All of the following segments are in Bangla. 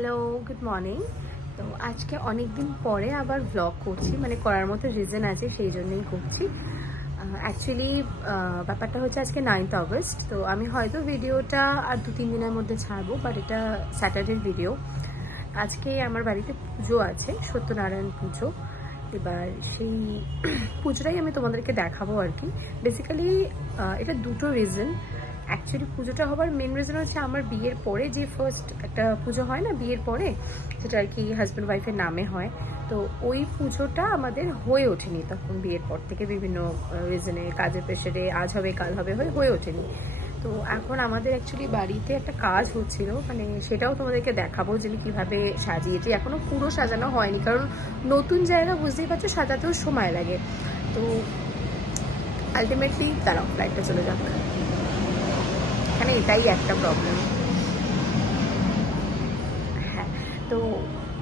Hello, good morning. তো আজকে অনেক দিন পরে আবার ব্লগ করছি, মানে করার মতো রিজন আছে, সেই জন্যই করছি। অ্যাকচুয়ালি ব্যাপারটা হচ্ছে আজকে 9th অগস্ট। তো আমি হয়তো ভিডিওটা আর 2-3 দিনের মধ্যে ছাড়বো, বাট এটা স্যাটারডের ভিডিও। আজকে আমার বাড়িতে পুজো আছে, সত্যনারায়ণ পুজো। এবার সেই পুজোটাই আমি তোমাদেরকে দেখাবো আর কি। বেসিক্যালি এটা দুটো রিজন। অ্যাকচুয়ালি পুজোটা হবার মেন রিজন হচ্ছে আমার বিয়ের পরে যে ফার্স্ট একটা পুজো হয় না বিয়ের পরে, সেটা আর কি হাজব্যান্ড ওয়াইফের নামে হয়। তো ওই পুজোটা আমাদের হয়ে ওঠেনি তখন, বিয়ের পর থেকে বিভিন্ন রিজনে, কাজের প্রেশারে আজ হবে কাল হবে হয়ে ওঠেনি। তো এখন আমাদের অ্যাকচুয়ালি বাড়িতে একটা কাজ হচ্ছিল, মানে সেটাও তোমাদেরকে দেখাবো যে আমি কীভাবে সাজিয়েছি। এখনও পুরো সাজানো হয়নি, কারণ নতুন জায়গা বুঝতেই পারছো, সাজাতেও সময় লাগে। তো আলটিমেটলি দাঁড়াও, ফ্লাইটটা চলে যাক। এখানে এটাই একটা প্রবলেম। হ্যাঁ, তো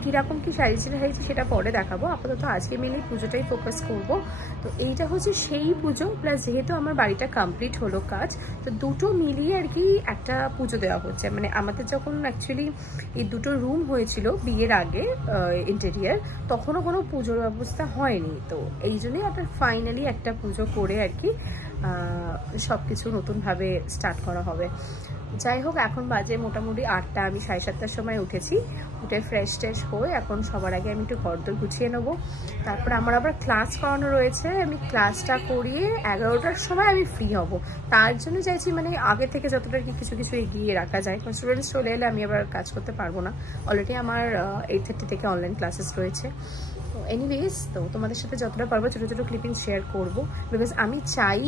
কীরকম কী সাজিয়েছি সেটা পরে দেখাবো। আপাতত আজকে মিলে পুজোটাই ফোকাস করব। তো এইটা হচ্ছে সেই পুজো, প্লাস যেহেতু আমার বাড়িটা কমপ্লিট হলো কাজ, তো দুটো মিলিয়ে আর কি একটা পুজো দেওয়া হচ্ছে। মানে আমাদের যখন অ্যাকচুয়ালি এই দুটো রুম হয়েছিল বিয়ের আগে ইন্টেরিয়ার, তখনও কোনো পুজোর ব্যবস্থা হয়নি। তো এই জন্যই একটা ফাইনালি একটা পুজো করে আর কি সব কিছু নতুনভাবে স্টার্ট করা হবে। যাই হোক, এখন বাজে মোটামুটি 8টা। আমি 7:30টার সময় উঠেছি। উঠে ফ্রেশ ট্রেশ হয়ে এখন সবার আগে আমি একটু ঘর দর গুছিয়ে নেবো। তারপর আমার আবার ক্লাস করানো রয়েছে, আমি ক্লাসটা করিয়ে 11টার সময় আমি ফ্রি হব। তার জন্য চাইছি মানে আগে থেকে যতটা কি কিছু কিছু এগিয়ে রাখা যায়, কারণ স্টুডেন্টস চলে এলে আমি আবার কাজ করতে পারবো না। অলরেডি আমার 8:30 থেকে অনলাইন ক্লাসেস রয়েছে। তো এনিওয়েজ, তো তোমাদের সাথে যতটা পারবো ছোটো ছোটো ক্লিপিং শেয়ার করবো, বিকজ আমি চাই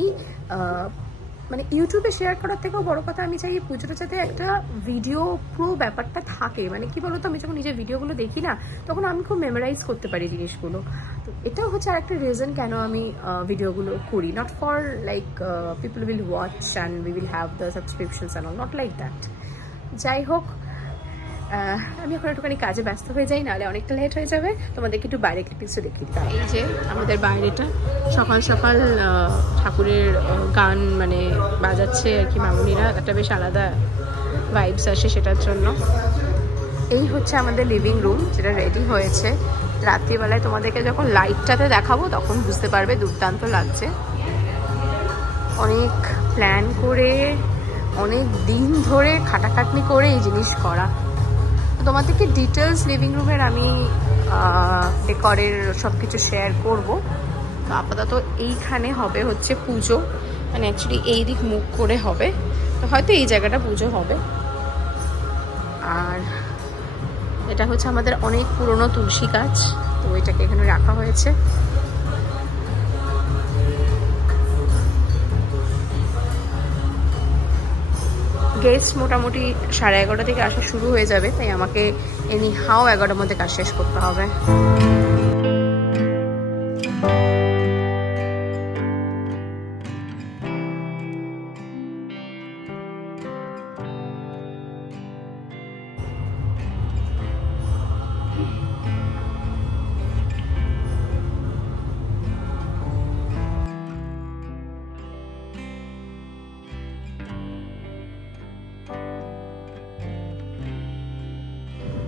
মানে ইউটিউবে শেয়ার করার থেকেও বড় কথা, আমি চাই পুজোটা যাতে একটা ভিডিও পুরো ব্যাপারটা থাকে। মানে কি বলতো, আমি যখন নিজের ভিডিওগুলো দেখি না, তখন আমি খুব মেমোরাইজ করতে পারি জিনিসগুলো। তো এটাও হচ্ছে আরেকটা রিজন কেন আমি ভিডিওগুলো করি, not for like people will watch and we will have the subscriptions and all, not like that. যাই হোক, আমি এখন একটুখানি কাজে ব্যস্ত হয়ে যাই, নাহলে অনেকটা লেট হয়ে যাবে। তোমাদেরকে একটু বাইরে ক্লিপিংসও দেখিয়ে দিতাম। এই যে আমাদের বাইরেটা সকাল সকাল ঠাকুরের গান মানে বাজাচ্ছে আর কি মামুনিরা, একটা বেশ আলাদা ভাইবস আসে সেটার জন্য। এই হচ্ছে আমাদের লিভিং রুম, যেটা রেডি হয়েছে। রাত্রিবেলায় তোমাদেরকে যখন লাইটটাতে দেখাবো তখন বুঝতে পারবে দুর্দান্ত লাগছে। অনেক প্ল্যান করে, অনেক দিন ধরে খাটাখাটনি করে এই জিনিস করা। তোমাদেরকে ডিটেলস লিভিং রুমের আমি ডেকরের সব কিছু শেয়ার করবো। তো আপাতত এইখানে হবে হচ্ছে পুজো, মানে অ্যাকচুয়ালি এই দিক মুখ করে হবে, তো হয়তো এই জায়গাটা পুজো হবে। আর এটা হচ্ছে আমাদের অনেক পুরনো তুলসী গাছ, তো এটাকে এখানে রাখা হয়েছে। গেস্ট মোটামুটি 11:30 থেকে আসা শুরু হয়ে যাবে, তাই আমাকে এনি হাও 11টার মধ্যে কাজ শেষ করতে হবে।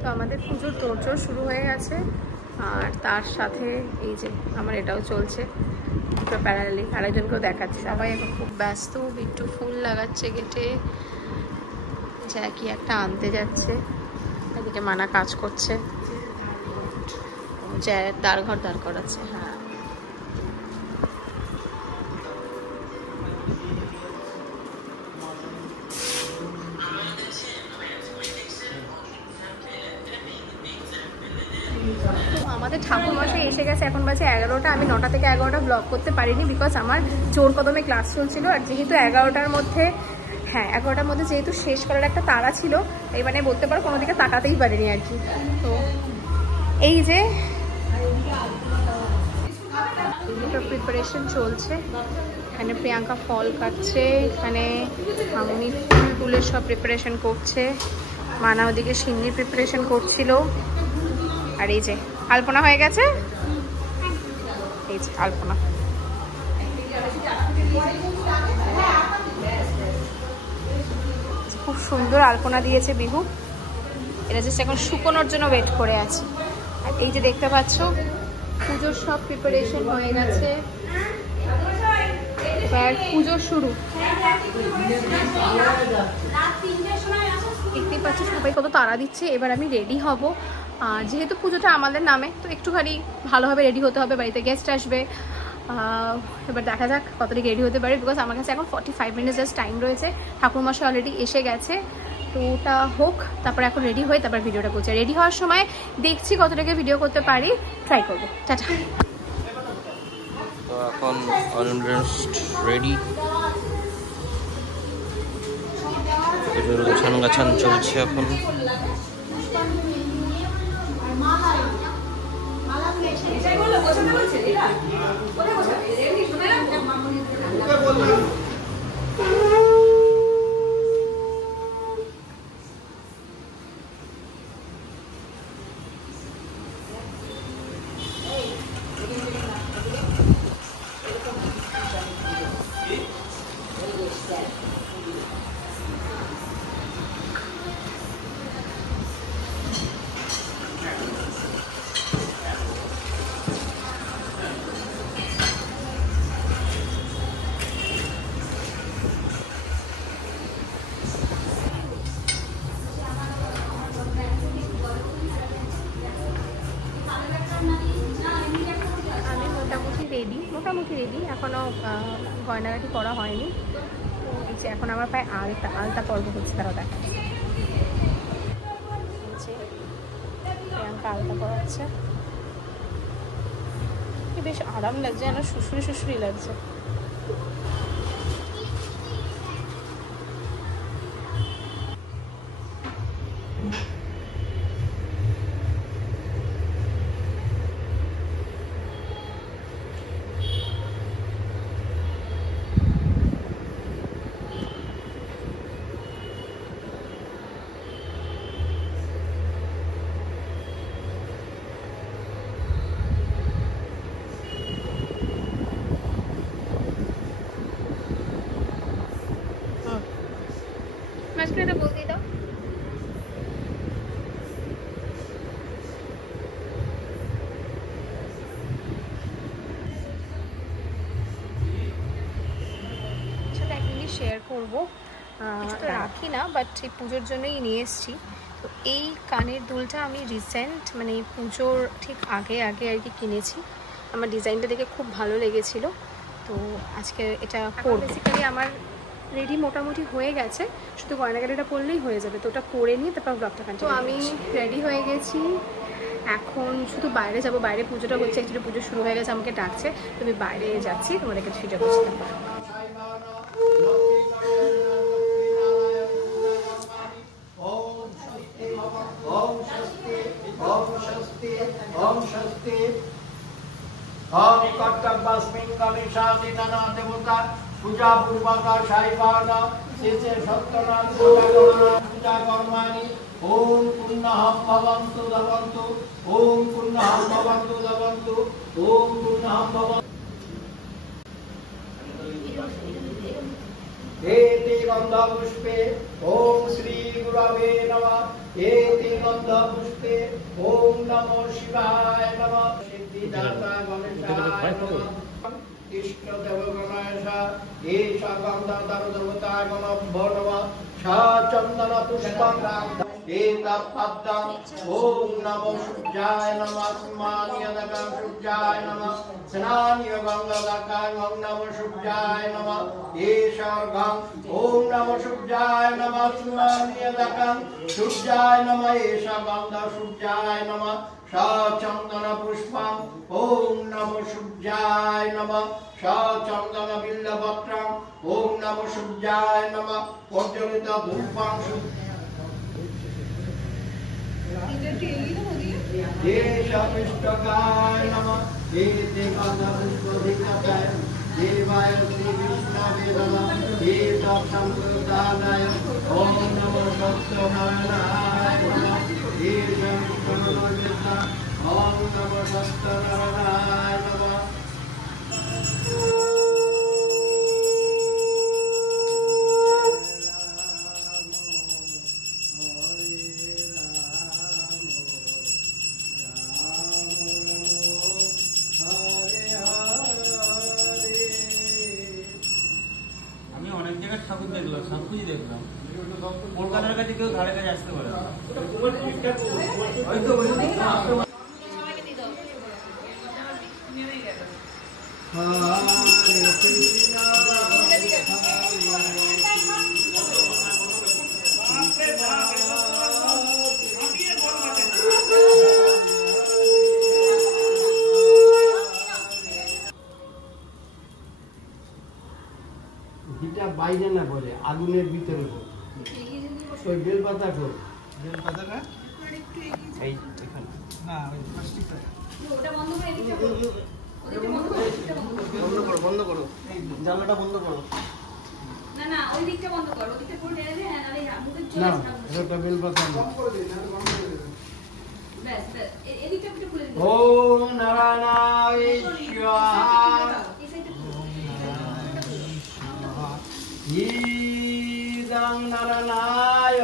তো আমাদের পুজোর তোড়জোড় শুরু হয়ে গেছে, আর তার সাথে এই যে আমার এটাও চলছে প্যারালালি, আরেকজনকেও দেখাচ্ছে। সবাই এখন খুব ব্যস্ত, বিট্টু ফুল লাগাচ্ছে গেটে, জ্যাকি একটা আনতে যাচ্ছে, এদিকে মানা কাজ করছে, দাঁড় করাচ্ছে। হ্যাঁ, আমাদের ঠাকুরমশাই এসে গেছে, এখন বাজে 11টা। আমি 9টা থেকে 11টা ব্লগ করতে পারিনি, বিকজ আমার জোর কদমে ক্লাস চলছিল। আর যেহেতু 11টার মধ্যে, হ্যাঁ 11টার মধ্যে যেহেতু শেষ করার একটা তাড়া ছিল, এই মানে বলতে পারো কোনো দিকে তাকাতেই পারিনি আর কি। তো এই যে প্রিপারেশন চলছে, এখানে প্রিয়াঙ্কা ফল কাটছে, এখানে মামুনি ফুলের সব প্রিপারেশন করছে, মানা ওদিকে সিন্নির প্রিপারেশন করছিল। আর এই যে আলপনা হয়ে গেছে, এই যে আলপনা। খুব সুন্দর আলপনা দিয়েছে বিহু। এটা জাস্ট এখন শুকোনোর জন্য ওয়েট করে আছে। আর এই যে দেখতে পাচ্ছ পুজোর সব প্রিপারেশন হয়ে গেছে, এবার পুজো শুরু। দেখতেই পাচ্ছি সবাই কত তাড়া দিচ্ছে। এবার আমি রেডি হব, আর যেহেতু পুজোটা আমাদের নামে তো একটুখানি ভালোভাবে রেডি হতে হবে, বাড়িতে গেস্ট আসবে। এবার দেখা যাক কতটা রেডি হতে পারে, বিকজ আমার কাছে এখন 45 মিনিটস জাস্ট টাইম রয়েছে। ঠাকুরমশাই অলরেডি এসে গেছে, তো ওটা হোক, তারপর এখন রেডি হয়ে তারপর ভিডিওটা করছি। রেডি হওয়ার সময় দেখছি কতটাকে ভিডিও করতে পারি, ট্রাই করবো। টাটা। তো এখন অলমোস্ট রেডি, গোছান গাছান চলছে এখন। মোটামুটি রেডি, এখনও গয়নাগাটি করা হয়নি। তো এই যে এখন আমার প্রায় আলতা পর্ব হচ্ছে, তারা দেখা প্রিয়াঙ্কা আলতা পরাচ্ছে, বেশ আরাম লাগছে, যেন শুশুরি শুশুরি লাগছে। মাঝখানে বলতেই দাও। সাথে এক জিনিস শেয়ার করবো, রাখি না, বাট এই পুজোর জন্যই নিয়ে এসেছি। তো এই কানের দুলটা আমি রিসেন্ট মানে পুজোর ঠিক আগে আর কি কিনেছি। আমার ডিজাইনটা দেখে খুব ভালো লেগেছিল, তো আজকে এটা বেসিক্যালি আমার রেডি মোটামুটি হয়ে গেছে, শুধু গয়নাগাটিটা পরলেই হয়ে যাবে। তো ওটা পরে নিয়ে তারপর ব্লগটা কন্টিনিউ। তো আমি রেডি হয়ে গেছি, এখন শুধু বাইরে যাব। বাইরে পুজোটা হচ্ছে, অ্যাকচুয়ালি পুজো শুরু হয়ে গেছে, আমাকে ডাকছে, তো আমি বাইরে যাচ্ছি, তোমাদেরকে ভিডিও করছি। দেবতা পূজা পূর্বকা সাইবানা শেষে সত্যনাথ পূজা কর্মাণি ওম পুণ্যহম ভবন্তু লবন্তু, ওম পুণ্যহম ভবন্তু লবন্তু, ওম পুণ্যহম ভবন্তু। एति गन्धपुष्पे ओम श्री गुरवे नमः। एति गन्धपुष्पे ओम नमो शिवाय नमः। सिद्धिदाता गणेशाय नमः। इष्टदेव गणेश एषा गन्धधर देवता गणभ्यो नमः। सा चन्दन पुष्पं एतत्पद्मं ओम नमो सूर्याय नमः। स्मान्यदकं सूर्याय नमः। स्नान्य गंगादकं ओम नमो सूर्याय नमः। एषर्घं ओम नमो सूर्याय नमः। स्नान्यदकं सूर्याय नमः। एषा गन्ध सूर्याय नमः। सा चन्दन पुष्पं ओम नमो सूर्याय नमः। सा चन्दन बिल्वपत्रं ओम नमो सूर्याय नमः। प्रज्वलित धूपं देशपिष्टकाय नमः। एते गन्धपुष्पधिकताय देवाय श्री विष्णवे नमः। एतत् संकृताय ओम नमो सत्यनारायणाय नमः। एषं विष्णुर्विद्या ओम नमो सत्यनारायणाय नमः। খুঁজে দেখলাম কলকাতার কাছে কেউ ধারে কাছে আসতে পারে না। ঘিটা বাইরে না বলে আগুনের ভিতরে ওই বেলপাতা কর বেলপাতাটা এই এখানে না ওই প্লাস্টিকটা বন্ধ করো জানলাটা বন্ধ করো না ওই দিকটা বন্ধ করো, ওই দিকটা করে টেনে দে। হ্যাঁ নালে মুখে চলে না আসবে। এটা বেলপাতা না ব্যাস এদিকটা একটু খুলে দিন। ওম নারায়ণায় স্বাহা ঈদং নারায়ণায়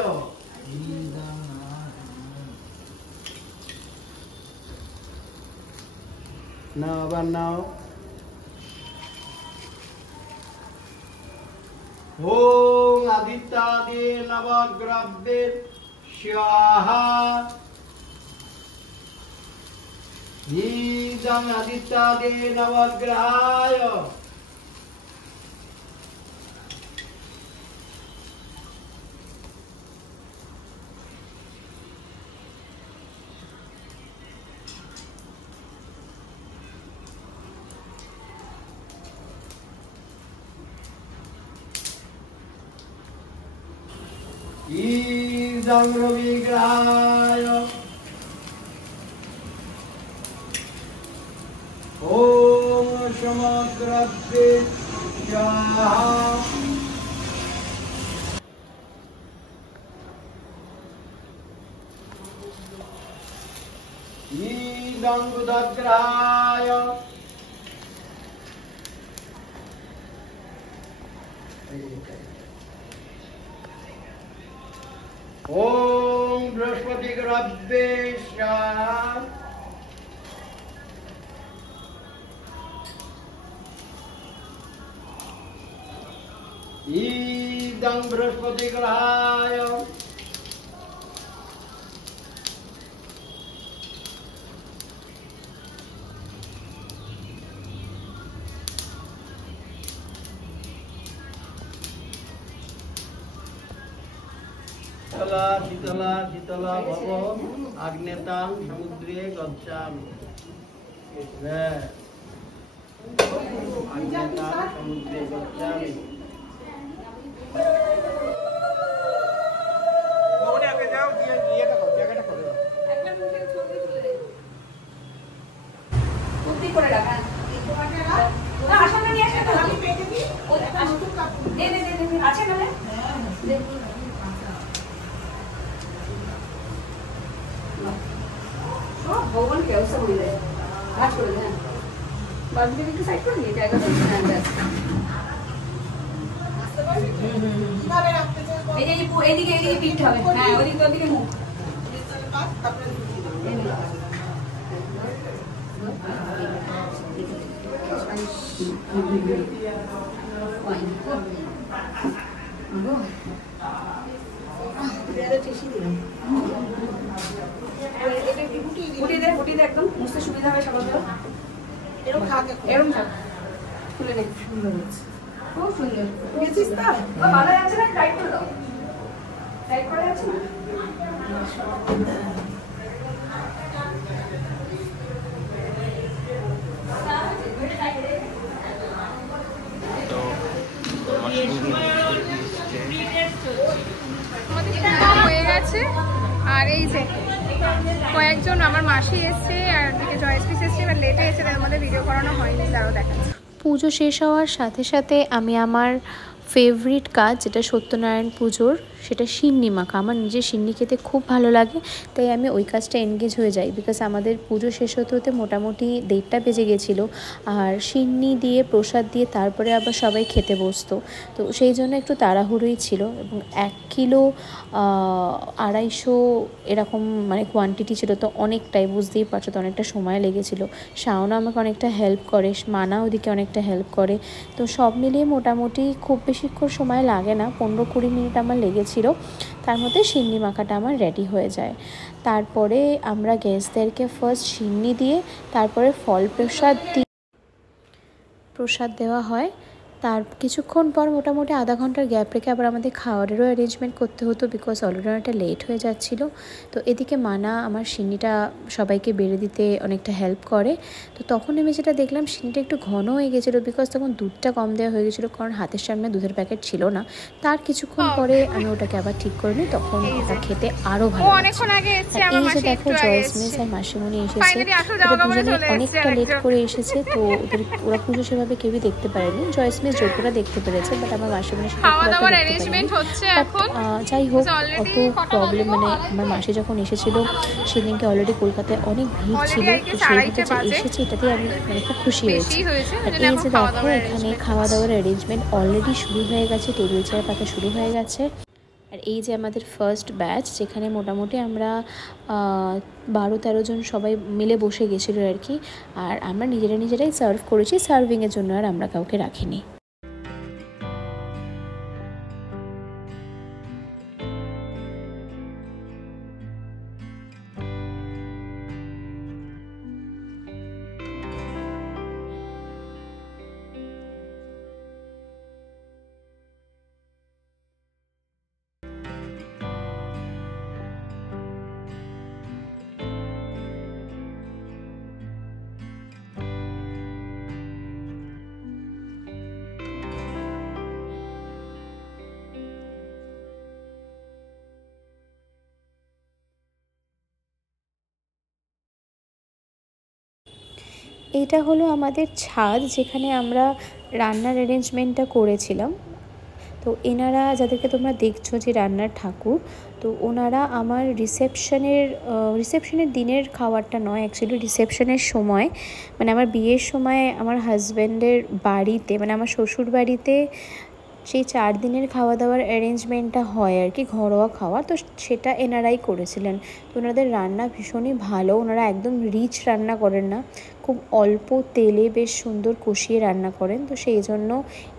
নাও আবার নাও ওম আদিত্যাদি নবগ্রব্বের স্বাহা ঈদং আদিত্যাদি নবগ্রহায় ঈদং রবিগ্রহায় ওম সমগ্রব্বে স্বাহা ঈদং বুধগ্রহায় ওম বৃহস্পতি গ্রব্বে স্বাহা ঈদং বৃহস্পতি গ্রহায় শীতলা শীতলা শীতলা ভব আগ্নেতাং সমুদ্রে গচ্ছামি আগ্নেতাং সমুদ্রে গচ্ছামি ওখানে আগে যাও দিয়ে ইয়েটা করো জায়গাটা করো একটা মুখে ছবি তুলে দে। বুদ্ধি করে রাখ। না আসলে নিয়ে আসে তো আমি পেটে দি। ও দে আছে নালে দে। সব ভগবান ব্যবস্থা করে দেয়, কাজ করে দেয়। বাদুকে একটু সাইড করে নিয়ে জায়গাটা এদিকে এদিকে পিঠ হবে। হ্যাঁ ওদিকে ওদিকে মুখ ফুটিয়ে দে একদম মুছতে সুবিধা হবে সকালবেলা। এরকম থাক খুলে নে। খুব সুন্দর গেছিস তো ভালো যাচ্ছে না, টাইট করে দাও। টাইট করে যাচ্ছে না তো মাশরুম হয়ে গেছে। আর এই যে কয়েকজন আমার মাসি এসছে আর দিকে জয়শ্রী এসছে, এবার লেটে এসে তার মধ্যে ভিডিও করানো হয়নি, তারও দেখাচ্ছে। পুজো শেষ হওয়ার সাথে সাথে আমি আমার ফেভারিট কাজ যেটা সত্যনারায়ণ পুজোর সেটা সিন্নি মাখা। আমার নিজের সিন্নি খেতে খুব ভালো লাগে, তাই আমি ওই কাজটা এনগেজ হয়ে যাই। বিকজ আমাদের পুজো শেষ হতে হতে মোটামুটি 1:30 বেজে গেছিলো, আর সিন্নি দিয়ে প্রসাদ দিয়ে তারপরে আবার সবাই খেতে বসতো। তো সেই জন্য একটু তাড়াহুড়োই ছিল। এবং 1 কিলো 250 এরকম মানে কোয়ান্টিটি ছিল, তো অনেকটাই, বুঝতেই পারছো তো অনেকটা সময় লেগেছিলো। শাওনা আমাকে অনেকটা হেল্প করে, মানা ওদিকে অনেকটা হেল্প করে। তো সব মিলিয়ে মোটামুটি খুব বেশিক্ষণ সময় লাগে না, 15-20 মিনিট আমার লেগেছিলো। তার মধ্যে সিন্নি মাখাটা আমার রেডি হয়ে যায়। তারপরে আমরা গেস্টদেরকে ফার্স্ট সিন্নি দিয়ে তারপরে ফল প্রসাদ দেওয়া হয়। তার কিছুক্ষণ পর মোটামুটি আধা ঘন্টার গ্যাপ রেখে আবার আমাদের খাওয়ারেরও অ্যারেঞ্জমেন্ট করতে হতো, বিকজ অলরেডি অনেকটা লেট হয়ে যাচ্ছিল। তো এদিকে মানা আমার সিন্নিটা সবাইকে বেড়ে দিতে অনেকটা হেল্প করে। তো তখন আমি যেটা দেখলাম, সিন্নিটা একটু ঘন হয়ে গেছিলো, বিকজ তখন দুধটা কম দেওয়া হয়ে গেছিলো, কারণ হাতের সামনে দুধের প্যাকেট ছিল না। তার কিছুক্ষণ পরে আমি ওটাকে আবার ঠিক করে নিই, তখন ওটা খেতে আরও ভালো লাগছে। আর এই যে দেখো জয়েস মিস আর মাসিমণি এসেছে, ওরা দুজনে অনেকটা লেট করে এসেছে। তো ওরা পুজো সেভাবে কেউই দেখতে পারেনি। জয়েস মিস যতটা দেখতে পেরেছে, বাট আমার মাসিমণি সেটা খুব একটা দেখতে পারেনি। যাই হোক, অত প্রবলেম মানে আমার মাসি যখন এসেছিলো সেদিনকে অলরেডি কলকাতায় অনেক ভিড় ছিল, তো সেই ভিড়টা যে এসেছে এটাতেই আমি মানে খুব খুশি হয়েছি। আর এই যে দেখো এখানে খাওয়া দাওয়ার অ্যারেঞ্জমেন্ট অলরেডি শুরু হয়ে গেছে, টেবিল চেয়ার পাতা শুরু হয়ে গেছে। আর এই যে আমাদের ফার্স্ট ব্যাচ, যেখানে মোটামুটি আমরা 12-13 জন সবাই মিলে বসে গেছিলো আর কি। আর আমরা নিজেরাই সার্ভ করেছি, সার্ভিংয়ের জন্য আর আমরা কাউকে রাখিনি। এইটা হলো আমাদের ছাদ, যেখানে আমরা রান্নার অ্যারেঞ্জমেন্টটা করেছিলাম। তো এনারা যাদেরকে তোমরা দেখছো যে রান্নার ঠাকুর, তো ওনারা আমার রিসেপশনের দিনের খাবারটা নয়, অ্যাকচুয়ালি রিসেপশনের সময় মানে আমার বিয়ের সময় আমার হাজব্যান্ডের বাড়িতে মানে আমার শ্বশুর বাড়িতে সেই 4 দিনের খাওয়া দাওয়ার অ্যারেঞ্জমেন্টটা হয় আর কি, ঘরোয়া খাওয়া। তো সেটা এনারাই করেছিলেন। তো ওনাদের রান্না ভীষণই ভালো, ওনারা একদম রিচ রান্না করেন না, খুব অল্প তেলে বেশ সুন্দর কষিয়ে রান্না করেন। তো সেই জন্য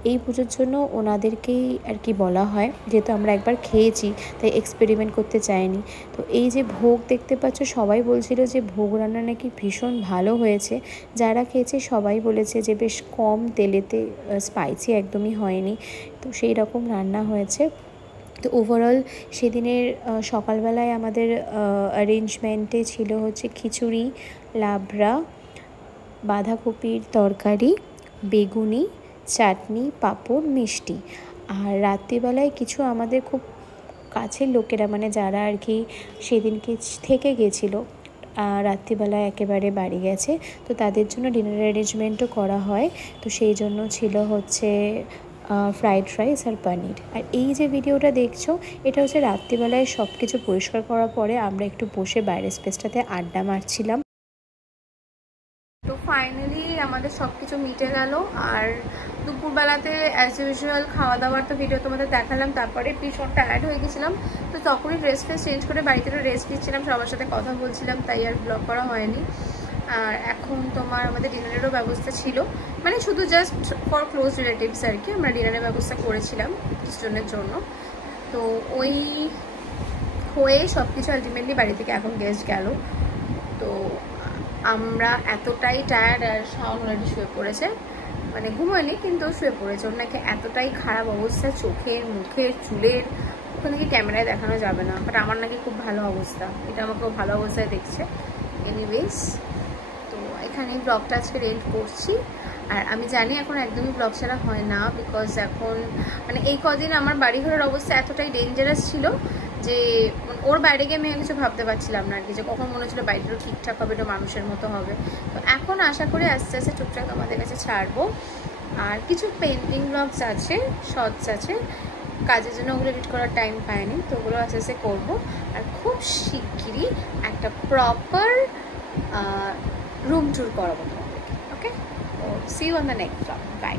এই পুজোর জন্য ওনাদেরকেই আর কি বলা হয়, যেহেতু আমরা একবার খেয়েছি তাই এক্সপেরিমেন্ট করতে চাইনি। তো এই যে ভোগ দেখতে পাচ্ছ, সবাই বলছিল যে ভোগ রান্না নাকি ভীষণ ভালো হয়েছে। যারা খেয়েছে সবাই বলেছে যে বেশ কম তেলেতে, স্পাইসি একদমই হয়নি। তো সেই রকম রান্না হয়েছে। তো ওভারঅল সেদিনের সকালবেলায় আমাদের অ্যারেঞ্জমেন্টে ছিল হচ্ছে খিচুড়ি, লাবড়া, বাঁধাকপির তরকারি, বেগুনি, চাটনি, পাঁপড়, মিষ্টি। আর রাত্রিবেলায় কিছু আমাদের খুব কাছের লোকেরা মানে যারা আর কি সেদিনকে থেকে গেছিলো, রাত্রিবেলায় একেবারে বাড়ি গেছে, তো তাদের জন্য ডিনার অ্যারেঞ্জমেন্টও করা হয়। তো সেই জন্য ছিল হচ্ছে ফ্রাইড রাইস আর পনির। আর এই যে ভিডিওটা দেখছো, এটা হচ্ছে রাত্রিবেলায় সব কিছু পরিষ্কার করার পরে আমরা একটু বসে বাইরের স্পেসটাতে আড্ডা মারছিলাম। তো ফাইনালি আমাদের সব কিছু মিটে গেল। আর দুপুরবেলাতে অ্যাজ ইউজুয়াল খাওয়া দাওয়ার তো ভিডিও তোমাদের দেখালাম, তারপরে ভীষণ টায়ার্ড হয়ে গেছিলাম। তো তখনই ড্রেস চেঞ্জ করে বাড়িতে রেস্ট নিচ্ছিলাম, সবার সাথে কথা বলছিলাম, তাই আর ব্লগ করা হয়নি। আর এখন তোমার আমাদের ডিনারেরও ব্যবস্থা ছিল, মানে শুধু জাস্ট ফর ক্লোজ রিলেটিভস আর কি আমরা ডিনারের ব্যবস্থা করেছিলাম কিছুজনের জন্য। তো ওই হয়ে সব কিছু আলটিমেটলি বাড়ি থেকে এখন গেস্ট গেল। তো আমরা এতটাই টায়ার্ড, আর শাওন অলরেডি শুয়ে পড়েছে, মানে ঘুমোয়নি কিন্তু শুয়ে পড়েছে। ওর নাকি এতটাই খারাপ অবস্থা চোখের, মুখের, চুলের, ওখানে নাকি ক্যামেরায় দেখানো যাবে না, বাট আমার নাকি খুব ভালো অবস্থা, এটা আমাকেও ভালো অবস্থায় দেখছে। এনিওয়েজ, তো এখানে ব্লগটা আজকে এন্ড করছি। আর আমি জানি এখন একদমই ব্লগ ছাড়া হয় না, বিকজ এখন মানে এই কদিন আমার বাড়ি ঘরের অবস্থা এতটাই ডেঞ্জারাস ছিল যে ওর বাইরে গিয়ে আমি কিছু ভাবতে পারছিলাম না আর কি, যে কখন মনে হচ্ছিলো বাড়িটাও ঠিকঠাক হবে, এটা মানুষের মতো হবে। তো এখন আশা করি আস্তে আস্তে টুকটাক আমাদের কাছে ছাড়বো। আর কিছু পেন্টিং ব্লগস আছে, শর্টস আছে, কাজের জন্য ওগুলো এডিট করার টাইম পাইনি, তো ওগুলো আস্তে আস্তে করবো। আর খুব শিগগিরই একটা প্রপার রুম ট্যুর করাবো তোমাদেরকে। Okay, see you on the next blog, by.